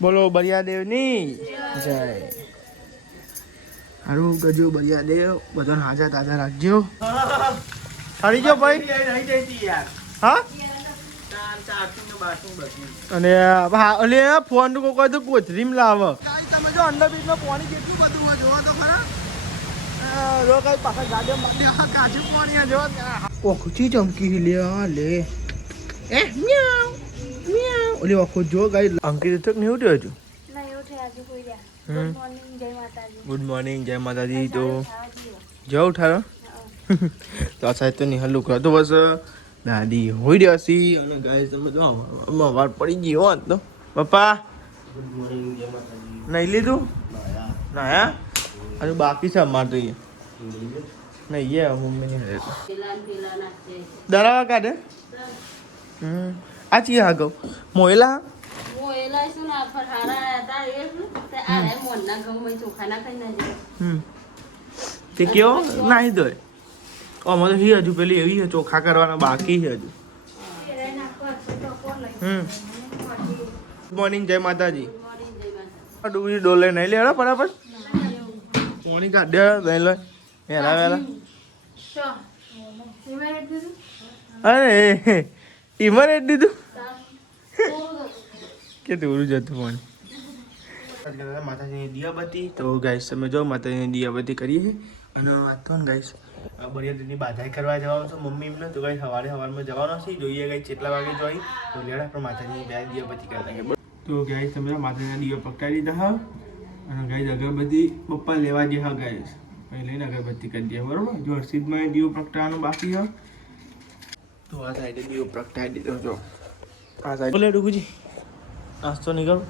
બોલો બરિયાદેવની જય. હારું ગજો બરિયાદેવ બધાને હાજર તાજા રાખજો. સારી જો ભાઈ. હા અને અલે ફોન નું કોઈ તો કોથરીમ લાવ. તમે જો અંડર બીચ માં પાણી કેટલું બધું જોવા તો ખરા. કઈ પાછા ગાડીઓ કાચું પાણી જોવા ઓખુચી ચમકી લે લે એ મ્યાઉ મ્યાઉ ઓલી ઓખો જો ગાઈ અંકિત તક નહીં ઉઠ્યો હજુ. ગુડ મોર્નિંગ જય માતાજી. તો જાઓ ઉઠારો તો આ સાહેબ તો નિહાલ લુકડા તો બસ દાદી હોઈ રહ્યા છી. અને ગાય તમે જો વાર પડી ગઈ હોત તો પપ્પા ગુડ મોર્નિંગ જય માતાજી. નહીં લીધું નાયા હજુ બાકી છે અમારે તો નહીં એ મમ્મી દરાવા કાઢે. આ ચી આગળ મોયલા તે કેવો નાહી દો અમારે તો હજુ પેલી એવી છે ચોખા કરવાના બાકી છે હજુ. ગુડ મોર્નિંગ જય માતાજી. ડુંગળી ડોલે નહીં લેવા બરાબર પાણી કાઢે લઈ લો વેલા વેલા. અરે ઈમર એડ દીધું કે દૂર જતું પાણી. માતાજીની દિયાબત્તી તો ગાઈસ તમે જો માતાજીની દિયાબત્તી કરીએ. અને આ તો ગાઈસ બરિયાદેવની બાધાઈ કરવા જવાનું છે મમ્મી એમને. તો ગાઈસ સવારમાં જવાનો છે. જોઈએ ગાઈસ કેટલા વાગે જોઈ તો લેડા પણ માતાજીની બે દિયાબત્તી કરી નાખે. તો ગાઈસ તમે માતાજીના દિયો પકડાવી દીધા હા. અને ગાઈસ અગરબત્તી પપ્પા લેવા ગયા હા ગાઈસ પછી લઈને અગરબત્તી કરી દે બરોબર. જો હર્ષિતમાં દીવો પ્રગટાવવાનું બાકી હા તો આ સાઈડે દીવો પ્રગટાવી દીધો. જો આ સાઈડ બોલે ડુગુજી નાસ્તો નીકળ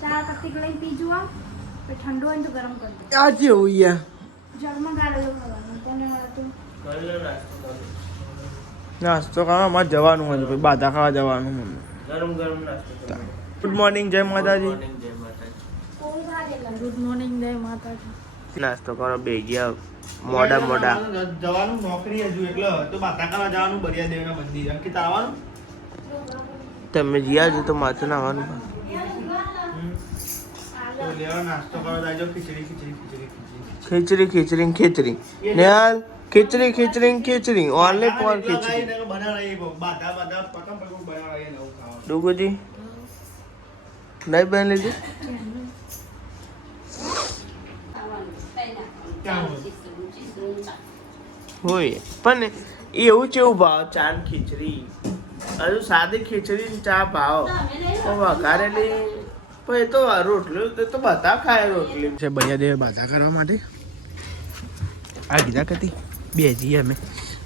ચા કટિક લઈને પીજો આ પછી ઠંડો હોય તો ગરમ કરી દે. આ જેવું યાર જળમાં ગાળેલું ખાવાનું તને તો નાસ્તો ખાવા મારે જવાનું હોય પછી બાધા ખાવા જવાનું મને. ગરમ ગરમ નાસ્તો. ગુડ મોર્નિંગ જય માતાજી. ગુડ મોર્નિંગ જય માતાજી. નાસ્તો કરો બે ગયા મોડા મોડા જવાનું નોકરી હજુ એટલે તો બાધા ખાવા જવાનું બરિયાદેવના મંદિર. અંકિત આવવાનું તમે જ્યાં છો તો માથું નાવાનું. લેવા નાસ્તો કરવા જાય ખીચડી ખીચડી ખીચડી ખીચડી ખીચડી ખીચડી નેહાલ ખીચડી ખીચડી ખીચડી ઓનલી ફોર ખીચડી. ડુગુજી નહીં બન લીધી હોય પણ એવું કેવું ભાવ ચા ને ખીચડી હજુ સાદી ખીચડી ચા ભાવ વઘારેલી પણ એ તો રોટલી તો બધા ખાય રોટલી છે. બરિયાદેવ બાધા કરવા માટે આ કીધા કરતી બે જઈએ અમે.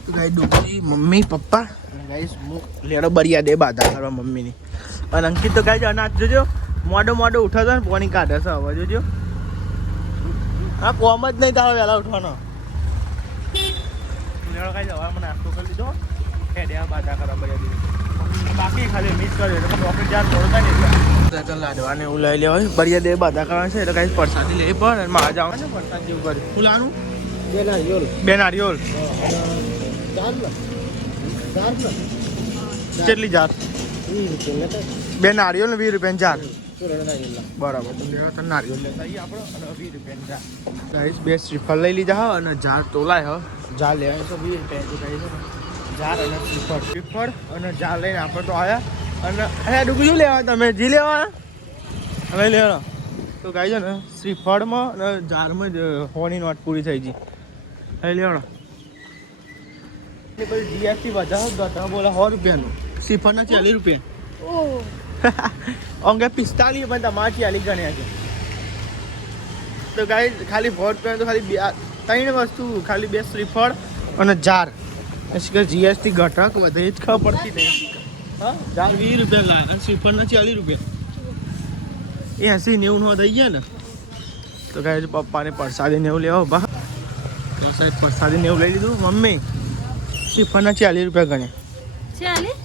તો ગાઈ ડુગરી મમ્મી પપ્પા અને ગાઈસ લેડો બરિયાદેવ બાધા કરવા મમ્મીની. અને અંકિત તો ગાઈ અનાજ જોજો મોડો ઉઠાતો ને પાણી કાઢે છે હવે જોજો. હા કોમ જ નહીં તારો વહેલા ઉઠવાનો. લેડો ગાઈ હવે મને નાસ્તો કરી લીધો હેડ્યા બાધા કરવા બરિયાદેવ બાકી ખાલી મિસ કર્યો એટલે નોકરી જાણ થોડો થાય ને લાડવાને એવું લઈ લેવાય. બરિયાદેવ બાધા કરવાની છે એટલે કાંઈ પ્રસાદી લેવી પડે અને મારા જવાનું છે પ્રસાદ જેવું કરે. ફૂલાનું બે નારિયોલ કેટલી જાર બે નારિયોલ ને 20 રૂપિયાની જાર બરાબર. તો નારિયોલ લેતા આવીએ આપણે અને 20 રૂપિયાની જાર. ગાઈસ બે શ્રીફળ લઈ લીધા હા અને જાર તોલાય હ. જાર લેવાની છે 20 રૂપિયાની ગાઈ છે જાર અને શ્રીફળ અને જાર લઈને આપણે તો આવ્યા. અને અહીંયા ડૂબી શું લેવા તમે જી લેવા હવે લેવા. તો ગાઈ છે ને શ્રીફળમાં અને જારમાં જ હોની નોટ પૂરી થઈ ગઈ. હવે લેવા પછી જીએસટી વધારો તમે બોલા 100 રૂપિયાનું શ્રીફળના 40 રૂપિયા અંગે 45 પણ તમારે 40 ગણ્યા છે. તો ગાઈ ખાલી 100 રૂપિયા તો ખાલી 3 વસ્તુ ખાલી 2 શ્રીફળ અને જાર. જીએસટી ઘટક વધે જ ખબર પડતી નહીં. હા જાર 20 રૂપિયા લાવે અને શ્રીફળના 40 રૂપિયા 80-90 નો થઈ ગયા ને. તો ગાઈ પપ્પાને પ્રસાદી 90 લેવા બા તો સાહેબ પ્રસાદી 90 લઈ લીધું. મમ્મી શ્રીફળના 40 રૂપિયા ગણે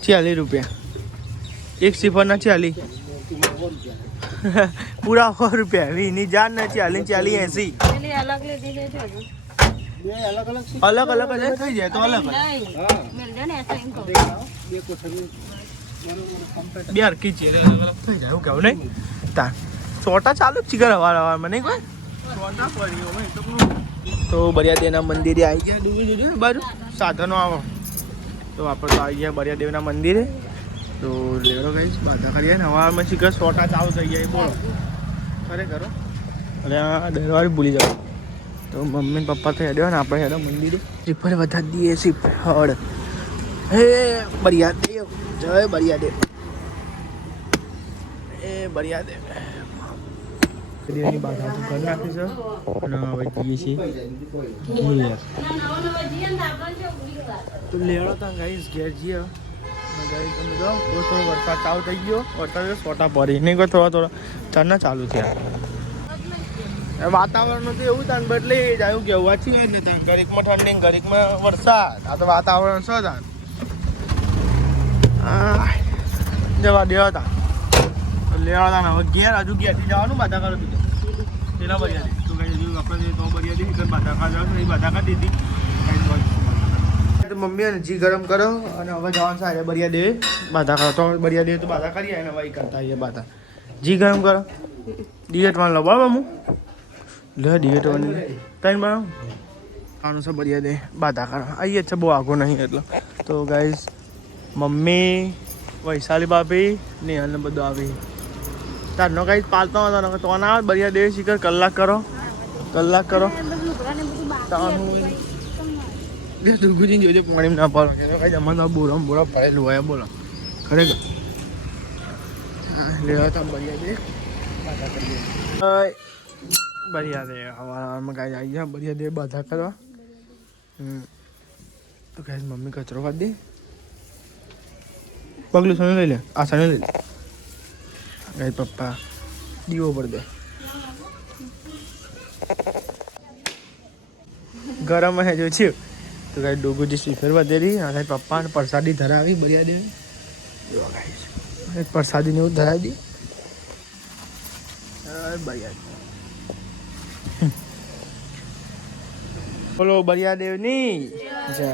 40 રૂપિયા એક શ્રીફળના 40 પૂરા 100 રૂપિયા વીની જાર ને 40 80 અલગ અલગ જ થઈ જાય તો અલગ બે હરકી છે થઈ જાય એવું કેવું નહીં તાર ચોટા ચાલુ જ ચીકર હવારમાં નહીં કોઈ ચોટા પડી હોય તો બરિયાદેવના મંદિરે આવી ગયા દૂર જોજો બાજુ સાધનો આવો તો આપણે તો આવી ગયા બરિયાદેવના મંદિરે તો લેવડો કહીશ બાધા કરીએ ને હવામાં ચીકર ચોટા ચાલુ થઈ જાય બોલો ખરેખર અને આ દરવાજ ભૂલી જાવ તો મમ્મી પપ્પા તો હેડ્યો ને આપણે હેડો મંદિરે શ્રીફળ વધારી દઈએ શ્રીફળ હે બરિયાદેવ જય બરિયાદેવ એ બરિયાદેવ દેવની બાધા તો કરી નાખી છે અને હવે જઈએ છીએ તો લેવડો ત્યાં ગાઈશ ઘેર જઈએ તમે જો થોડો વરસાદ ચાલુ થઈ ગયો વરસાદ સોટા પડી નહીં કોઈ થોડા ચારના ચાલુ થયા વાતાવરણ તો એવું તાન બદલી જાય એવું કેવું વાંચી હોય ને તાન ઘડીકમાં ઠંડી ઘડીકમાં વરસાદ આ તો વાતાવરણ છે તાન જવા દેવા તા લેવા તા હવે ઘેર હજુ ઘેરથી જવાનું બાધા કરો બીજું પેલા બરિયા તો કઈ હજુ આપણે તો બરિયા દીધી બાધા ખા જાવ એ બાધા ખા દીધી તો મમ્મી અને જી ગરમ કરો અને હવે જવાનું છે બરિયા દેવે બાધા કરો તો બરિયા દેવે તો બાધા કરીએ અને વહી કરતા આવીએ બાધા જી ગરમ કરો ડિએટમાં લો બરાબર હું લે ડિએટ ટાઈમ બનાવ આનું છે બરિયા દે બાધા કરો આવીએ છે બહુ આગો નહીં એટલો તો ગાઈઝ મમ્મી વૈશાલી ભાભી નેહલ ને બધું આવી તારનો કાંઈ પાલતો હતો તો ના આવે બરિયા દેવી શીખર કલાક કરો દુગુજીને જોજો પાણી ના પાડો કે કઈ જમવાનું બોરો ભરેલું હોય બોલો ખરેખર લેવા તા બરિયા દે બાધા કરીએ બરિયા દે હવામાં કાંઈ આવી જાય બરિયા દે બાધા કરવા તો કાંઈ મમ્મી કચરો કાઢ દે પગલું સને લઈ લે આ સને લઈ લે ગાય પપ્પા દીવો પર દે ગરમ હે જો છે તો ગાય ડોગુજી શ્રીફળ વધેરી અને પપ્પાને પ્રસાદી ધરાવી બરિયા દેવી જો ગાય પ્રસાદી ને એવું ધરાવી દી બરિયા બોલો બરિયા દેવની જય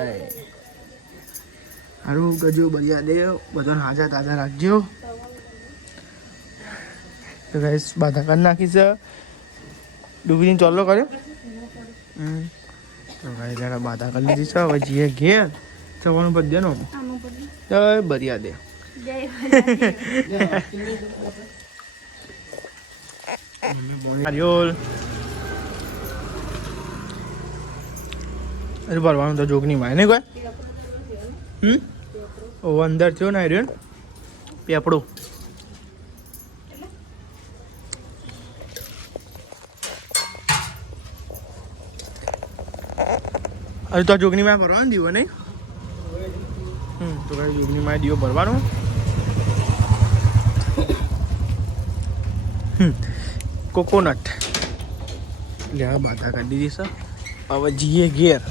હારું ગજો બરિયા દેવ બધાને હાજર તાજા રાખજો તો ગાઈસ બાધા કરી નાખી છે ડુબીને ચોલ્લો કર્યો તો ગાઈસ જરા બાધા કરી લીધી છે હવે જઈએ ઘેર જવાનું બધેનો જય બરિયા દેવ હરિયોલ અરે ભરવાનું તો જોગ નહીં મારે નહીં કોઈ ઓ અંદર થયો ને રહ્યો ને પેપડું અરે તો જોગની માં ભરવાનું દીવો નહીં તો ભાઈ જોગની માં દીવો ભરવાનો કોકોનટ લેવા બાધા કરી દીધી છે હવે જઈએ ઘેર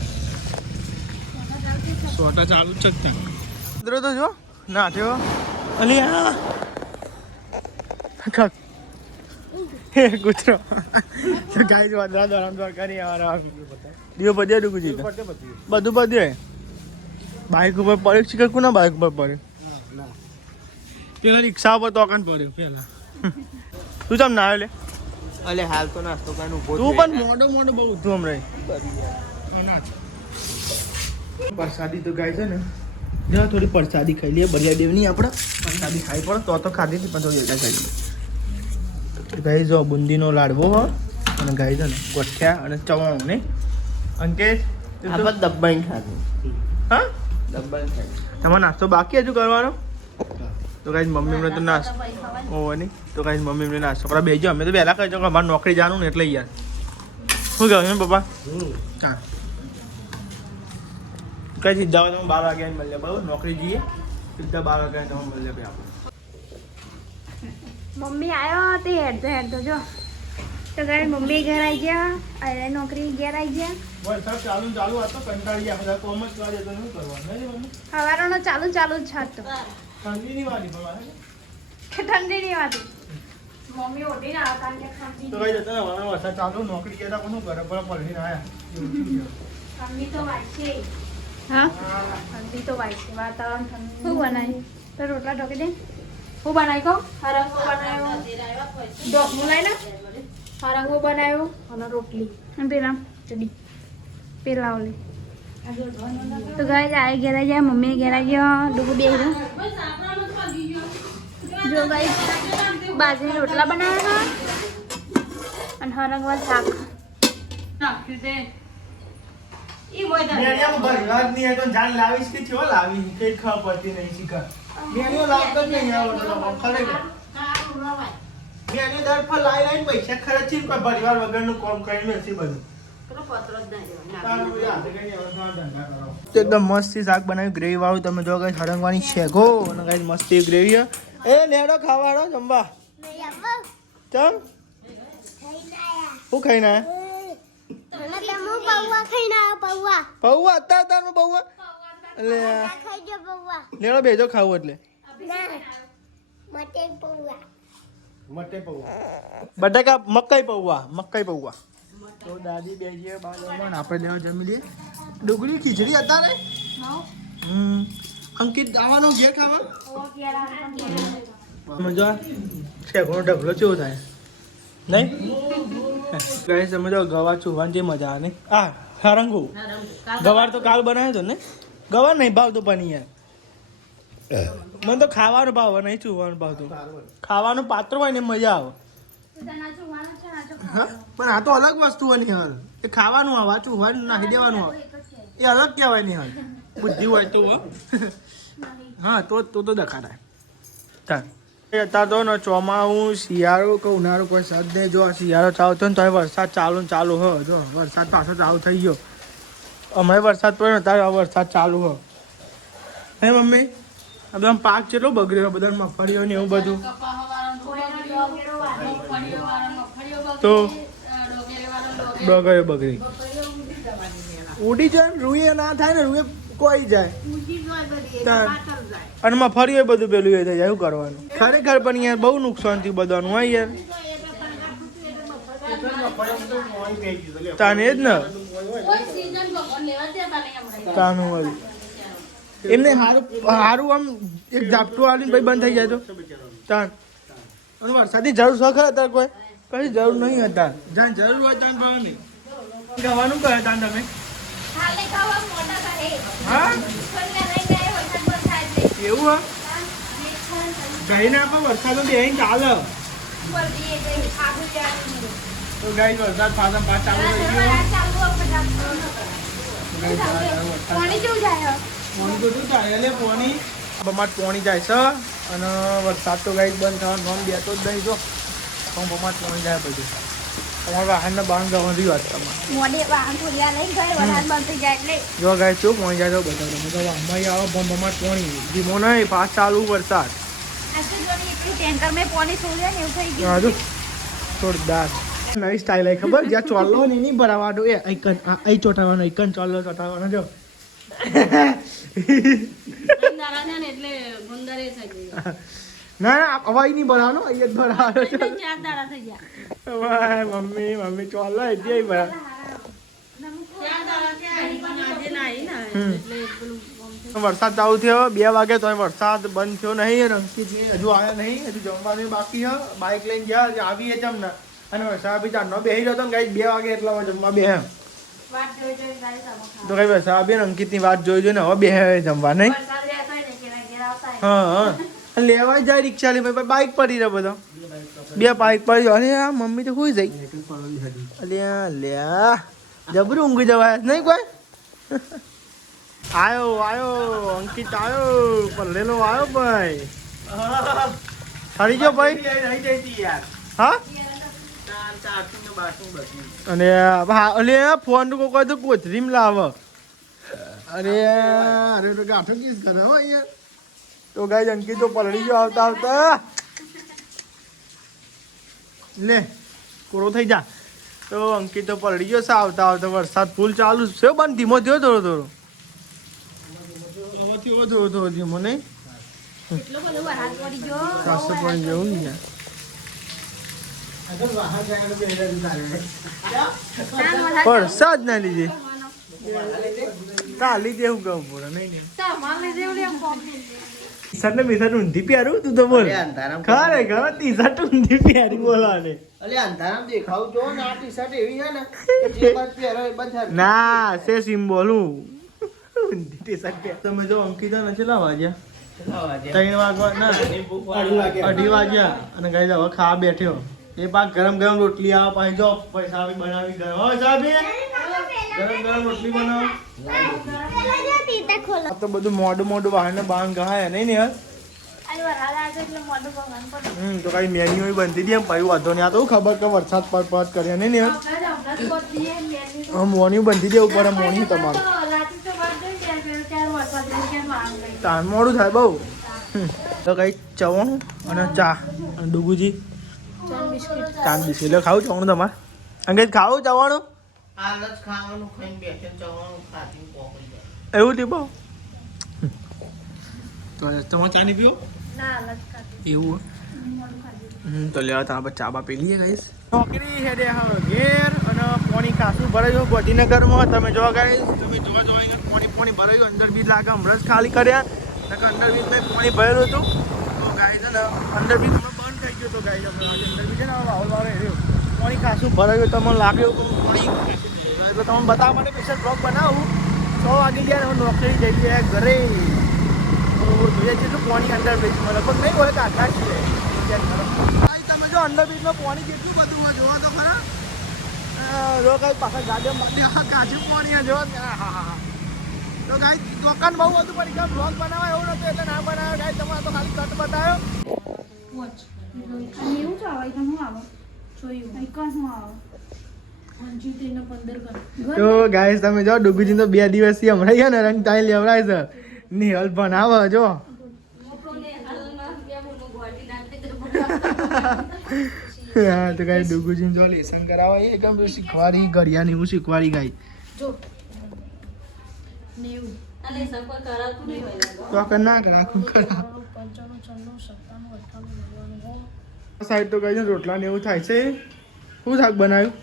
સોટા ચાલુ જ છે કૂતરો તો જો ના થયો અલી આ કૂતરો તો ગાય જો વાદળા દોરામ કરી આવા દીવો બધે ડૂગુજી બધું બધે બાઇક ઉપર પડ્યું છે કે કોના બાઇક ઉપર પડ્યું પેલા રિક્ષા ઉપર તોકાન પડ્યું પેલા તું ચમ ના લે અલે હાલ તો નાસ્તો કાનું તું પણ મોડો બહુ ઊંધું હમણાં પ્રસાદી તો ગાય છે ને જો થોડી પ્રસાદી ખાઈ લઈએ બરિયા દેવની આપણે પ્રસાદી ખાઈ પડે તો ખાધી હતી પણ થોડી એટલા ખાઈ ગાય જો બુંદીનો લાડવો હો અને ગાય છે ને ગોઠિયા અને ચવાણું નહીં અંકેશ આપણે દબાઈને ખાધું હા દબાઈને ખાધું તમારે નાસ્તો બાકી હજુ કરવાનો તો કાંઈ મમ્મીને તો નાસ્તો ઓહો નહીં તો કાંઈ મમ્મીને નાસ્તો કરવા બેસજો અમે તો વહેલા કહીજો કે અમારે નોકરી જવાનું ને એટલે યાર શું કહ્યું ને પપ્પા હા કઈ સીધા હોય તમે 12 વાગ્યા મળે બરાબર નોકરી જઈએ સીધા 12 વાગ્યા તમે મળે ભાઈ આપણે મમ્મી આવ્યો તે હેડતો જો તો ઘરે મમ્મી ઘર આવી ગયા અરે નોકરી ઘેર આવી ગયા વરસાદ ચાલુ આ તો કંટાળી ગયા બધા કોમ જ કરવા જતો શું કરવાનું નહીં મમ્મી સવારનો ચાલુ જ છે તો ઠંડીની વાડી પણ ઠંડી નહીં વાતી મમ્મી ઓઢીને આવ્યા કારણ કે ઠંડી તો કઈ જતા ને વરસાદ ચાલુ નોકરી ગયા કોનું ઘરે પર પલટીને આવ્યા ઠંડી તો વાય છે હા ઠંડી તો વાય છે વાતાવરણ ઠંડુ શું બનાવ્યું તો રોટલા ઢોકી દે. હું બનાવી કહું હરંગો બનાવ્યો ઢોકનું લઈને હરંગો બનાવ્યો અને રોટલી અને પેલા ચડી પેલા ઓલી તો ગાય જાય ઘેરા જાય મમ્મી ઘેરા ગયા ડૂબો બે જો ગાય બાજરી રોટલા બનાવ્યા અને હરંગવા શાક નાખ્યું તે મેડિયામાં ભરવાજ નહીં હોય તો જાન લાવીશ કે કેવો લાવી કઈ ખબર પડતી નહીં શીખર મેડિયો લાવતો જ નહીં આ વસ્તુમાં ખરેખર મેડિયો દર પર લાઈ પૈસા ખર્ચી કોઈ પરિવાર વગરનું કામ કરીને નથી બધું એકદમ મસ્તી શાક બનાવ્યું ગ્રેવી વાળું તમે જો કઈ હરંગવાની શેગો અને કઈ મસ્તી ગ્રેવી એ લેડો ખાવાડો જમવા ચમ શું ખાઈને પૌવા અત્યારે પૌવા એટલે લેડો બેજો ખાવું એટલે બટાકા મકાઈ પૌવા તો દાદી બેજીએ બાજુમાં આપણે લેવા જમી લઈએ ડુંગળી ખીચડી હતા ને અંકિત આવવાનો ઘેર ખાવા મજા શેકનો ઢગલો કેવો થાય નહીં ગાઈસ સમજો ગવાર ચૂવાની જે મજા આવે ને આ હરંગુ ગવાર તો કાલ બનાવ્યો હતો ને ગવાર નહીં ભાવતો પણ યાર મને તો ખાવાનો ભાવ નહીં ચૂવાનો ભાવતો ખાવાનું પાત્ર હોય ને મજા આવે પણ આ તો અલગ વસ્તુ હોય ને હાલ એ ખાવાનું આવે આ ચૂવાનું નાખી દેવાનું આવે એ અલગ કહેવાય નહીં હાલ બુદ્ધિ હોય તો હા તો દેખાડાય અત્યારે તો ને ચોમાસું શિયાળો કે ઉનાળો કોઈ સાદ નહીં જો શિયાળો ચાલુ થયો ને તો વરસાદ ચાલુ હો જો વરસાદ પાછો ચાલુ થઈ ગયો હમણાં વરસાદ પડ્યો ને ત્યારે વરસાદ ચાલુ હો હે મમ્મી આ બધા પાક કેટલો બગડ્યો બધા મગફળીઓ ને એવું બધું તો બગડી ઉડી જાય ને રૂએ ના થાય ને રૂએ કોઈ જાય અને મગફળીઓ બધું પેલું એ થઈ જાય એવું કરવાનું ખરેખર પણ યાર બહુ નુકસાન થયું બધાનું હોય યાર તાને જ ને તાનું હોય એમને સારું આમ એક ઝાપટું આવીને ભાઈ બંધ થઈ જાય તો તાન અને વરસાદની જરૂર શોખ અત્યારે કોઈ કઈ જરૂર નહીં હતા જ્યાં જરૂર હોય ત્યાં ભાવ નહીં ગવાનું કહે તાન તમે હા એવું હા જઈને આપણે વરસાદમાં બેહીને ચાલે તો ગાઈ વરસાદ પાછા ચાલુ થઈ ગયો પાણી તો શું થાય એટલે પાણી બમાટ પાણી જાય છે અને વરસાદ તો ગાઈ બંધ થવાનો નોમ બેતો જ નહીં જો બમાટ પાણી જાય બધું તમારા વાહનને બાંધ જવાની વાત તમારે જો ગાય શું પાણી જાય તો બધા બધા અમારી આવે બમાટ પાણી ધીમો નહીં પાસ ચાલુ વરસાદ જોરદાર નવી સ્ટાઇલ આવી ખબર જ્યાં ચોલ્લો ને નહીં ભરાવાનો એ અહીં ચોટાવાનો એકન ચોલ્લો ચોટાવાનો જો ના અવાજ નહીં ભરાવાનો અહીંયા જ ભરાવાનો મમ્મી ચોલ્લો એટલે ભરા વરસાદ ચાલુ થયો 2 વાગે તો વરસાદ બંધ થયો નહીં અંકિત હજુ આવ્યા નહીં હજુ જમવાનું બાકી હ બાઇક લઈને ગયા આવીએ જમના અને વરસાદ બી ચાંદનો બેસી રહ્યો તો ગાઈ 2 વાગે એટલા જમવા બે તો કઈ વરસાદ બી અંકિતની વાત જોઈ ને હવે બે જમવા નહીં હા લેવાય જાય રિક્ષા લે બાઇક પડી રહ્યો બધો 2 બાઇક પડી અરે આ મમ્મી તો ખુશ જઈ અલ્યા લ્યા જબરું ઊંઘી જવાય નહીં કોઈ આયો અંકિત આયો પલ્લેલો આયો ભાઈ હરી ગયો ભાઈ હા અને અલે ફોન નું કોઈ તો કોથરીમ લાવ અરે તો ગાંઠો કિસ કરે હો યાર તો ગાય અંકિત તો પલળી ગયો આવતા લે પૂરો થઈ જા તો અંકિત તો પલળી ગયો આવતા વરસાદ ફૂલ ચાલુ છે બંધ ધીમો થયો થોડો થોડો ધીમો નહીં પડી જવું ને વરસાદ ના લીધે તા લીધે હું કહું પૂરા નહીં ટી-શર્ટ ને મી-શર્ટ ઊંધી પહેરું તું તો બોલ અરે અંધારામ ખરેખર ટી-શર્ટ ઊંધી પહેરી બોલાને અલે અંધારામ દેખાવ જો ને આ ટી-શર્ટ એવી છે ને કે જે બાદ પહેરો એ બાદ હરખી. ના સે સિમ્બોલ ઊંધી ટી-શર્ટ પહેર તમે જો અંકિતા ને કેટલા વાગ્યા કેટલા વાગ્યા? 3 વાગવા ના નાની ભૂખ વાળી. 2:30 વાગ્યા અને ગાઈસ હવે ખાવા બેઠ્યો એ પાક ગરમ ગરમ રોટલી આવે પાછી જો પૈસા આવી બનાવી ગયો હો સાહેબ ગરમ ગરમ રોટલી બનાવો આ તો બધું મોડું મોડું બહારને બાંધ ગહાય નહીં ને યાર તો કઈ મેન્યુ બનતી હતી એમ પછી વાંધો નહીં આ તો ખબર કે વરસાદ પડ કરે નહીં ને યાર મોર્નિંગ બનતી હતી ઉપર મોર્નિંગ તમારું તાન મોડું થાય બહુ તો કઈ ચવાણું અને ચા અને ડુગુજી ચાંદ બિસ્કીટ એટલે ખાવું ચવાણું તમારે અંગે ખાવું ચવાણું હાલ જ ખાવાનું ખાઈને બેસીને જવાનું ખાધીને પોકાઈ જાય. એવું થયું બહુ તો તમારે ચા નહીં પીવો એવું તો લેવા તમે ચા બા પી લઈએ ગાઈસ નોકરી હેડે હારો ઘેર અને પાણી કાસું ભરાયું ગોધીનગરમાં તમે જોવા ગાઈસ તમે જોવા પાણી ભરાયું અંદર બી લાગે હમણાં જ ખાલી કર્યા નકર અંદર બી મેં પાણી ભરેલું હતું તો ગાઈસ છે ને અંદર બી હમણાં બંધ થઈ ગયું તો ગાઈસ અંદર બી છે ને વાવલ પાણી કાસું ભરાયું તમને લાગે એવું પાણી એટલે તમને બતાવવા માટે સ્પેશિયલ બ્લોગ બનાવું 6 વાગી ગયા હવે નોકરી જઈ ગયા ઘરે જોઈએ જેટલું પાણી અંડર બ્રિજમાં લગભગ નહીં હોય કે આખા છીએ તમે જો અંડર બ્રિજમાં પાણી કેટલું બધું હોય જોવા તો ખરા જો કઈ પાછા ગાડીમાં કાચું પાણી જોવા હા તો ગાઈ દુકાન બહુ હતું પણ એક બ્લોગ બનાવવા એવું નતું એટલે ના બનાવ્યો ગાઈ તમારે તો ખાલી કટ બતાવ્યો તો ગાઈસ તમે જો ડુગુજી તો 2 દિવસથી હમણાં ગયા ને રંગ તાઈ લેવડાય છે નિહલ બનાવે જો હા તો ગાઈ ડુગુજી જો લેસન કરાવે એ કેમ શીખવાડી ઘડિયા ને એવું શીખવાડી ગાઈ તો કર ના રાખું કરા સાઈડ તો કઈ રોટલા ને એવું થાય છે શું શાક બનાવ્યું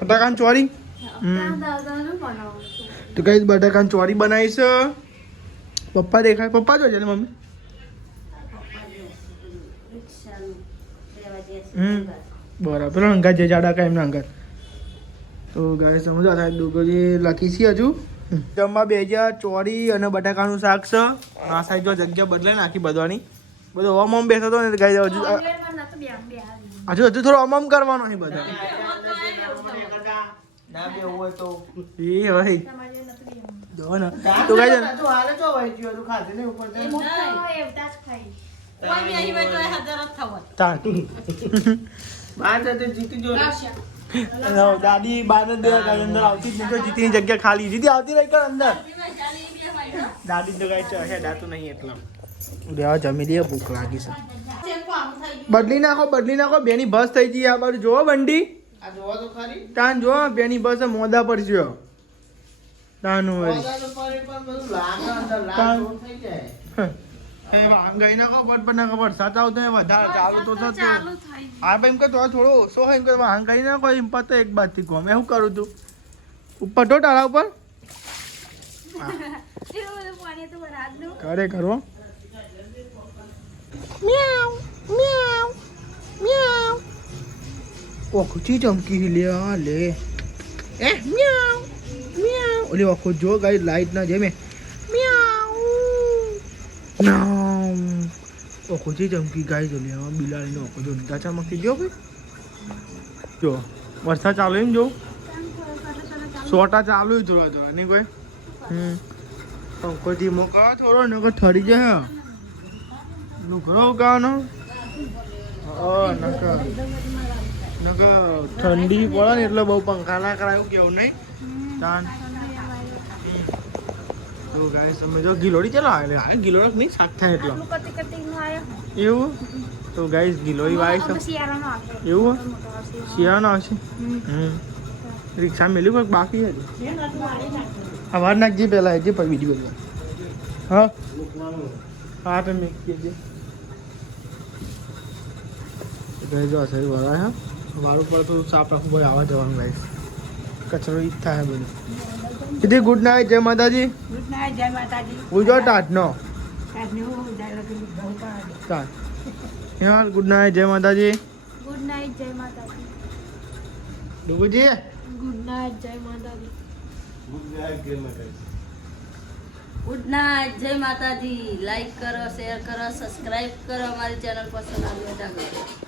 બટાકાન ચોરી તો કઈ બટાકાન ચોરી બનાવી છે પપ્પા દેખાય પપ્પા જોજે ને મમ્મી બરાબર અંગાત જે જાડા કા એમના અંગાત તો ગાય સમજો આ ડુગોજી લખી છે હજુ જમવા 2000 ચોરી અને બટાકાનું શાક છે આ સાઈડ જો જગ્યા બદલે નાખી બધવાની બધો ઓમ બેસતો હતો ને ગાય હજુ થોડો ઓમ કરવાનો છે બધા ના બે હોય તો એ ભાઈ જો ને તો ગાય તું હાલે જો હોય જીઓ તું ખાધે ને ઉપર તે બાર જતે જીતી જો દાદી બાર દે અંદર આવતી જ નહીં તો જીતીની જગ્યા ખાલી જીતી આવતી રહી કર અંદર દાદી તો ગાય છે દાતું નહીં એટલા દેવા જમી દે ભૂખ લાગી છે બદલી નાખો બેની બસ થઈ ગઈ આ બાજુ જોવો બંડી આ જોવા તો ખરી તાન જો બેની બસ મોદા પર છે તાનું વળી ઓગાનો પરે પણ બધું લાગે અંદર લાગ થઈ જાય એ વાંગાઈ નાખો બટ ના ખબર વરસાદ આવતો હોય વધારે ચાલુ તો થતો હા ભાઈ એમ કે થોડો ઓછો હોય એમ કે વાંગાઈ નાખો એમ પતો એક બાજથી કોમ એવું કરું તું ઉપર તો ટાળા ઉપર કરે કરો મ્યાઉ મ્યાઉ મ્યાઉ ઓખો ચી ચમકી લે આ લે એ મ્યાઉ મ્યાઉ ઓલી ઓખો જો ગાઈ લાઈટ ના જેમે મ્યાઉ મ્યાઉ ઓખો ચી ચમકી ગાઈ જો લે આ બિલાડીનો ઓખો જો નીચા ચમકી ગયો ભાઈ જો વરસાદ ચાલુ એમ જો સોટા ચાલુ થોડા નહીં કોઈ પંખો ધીમો કરો થોડો નકર ઠરી જાય નુકરો ગાનો નકર ઠંડી પડે ને એટલે બહુ પંખા ના કરાયું કેવું નહીં તાન તો ગાય તમે જો ગિલોડી ચલો આવે ગિલોડક નહીં શાક થાય એટલો એવું તો ગાય ગિલોડી વાય છે એવું શિયાળાનો આવશે રિક્ષા મેલ્યું કોઈ બાકી હતી અવાર નાખજી પેલા હજી પછી બીજી બધું હા હા તો મેં કીધી જો શરીર વરાય હા વાળું પર તો સાફ રાખવું ભાઈ આવવા જવાનું ગાઈસ કચરો ઈ જ થાય બધું દીદી ગુડ નાઇટ જય માતાજી ગુડ નાઇટ જય માતાજી ઉજો ટાટનો આજની હું ડાયલોગ બહુ પાડે ટાટ યાર ગુડ નાઇટ જય માતાજી ગુડ નાઇટ જય માતાજી ડુગુજી ગુડ નાઇટ જય માતાજી ગુડ નાઇટ જય માતાજી લાઈક કરો શેર કરો સબસ્ક્રાઇબ કરો અમારી ચેનલ પસંદ આવી હોય તો.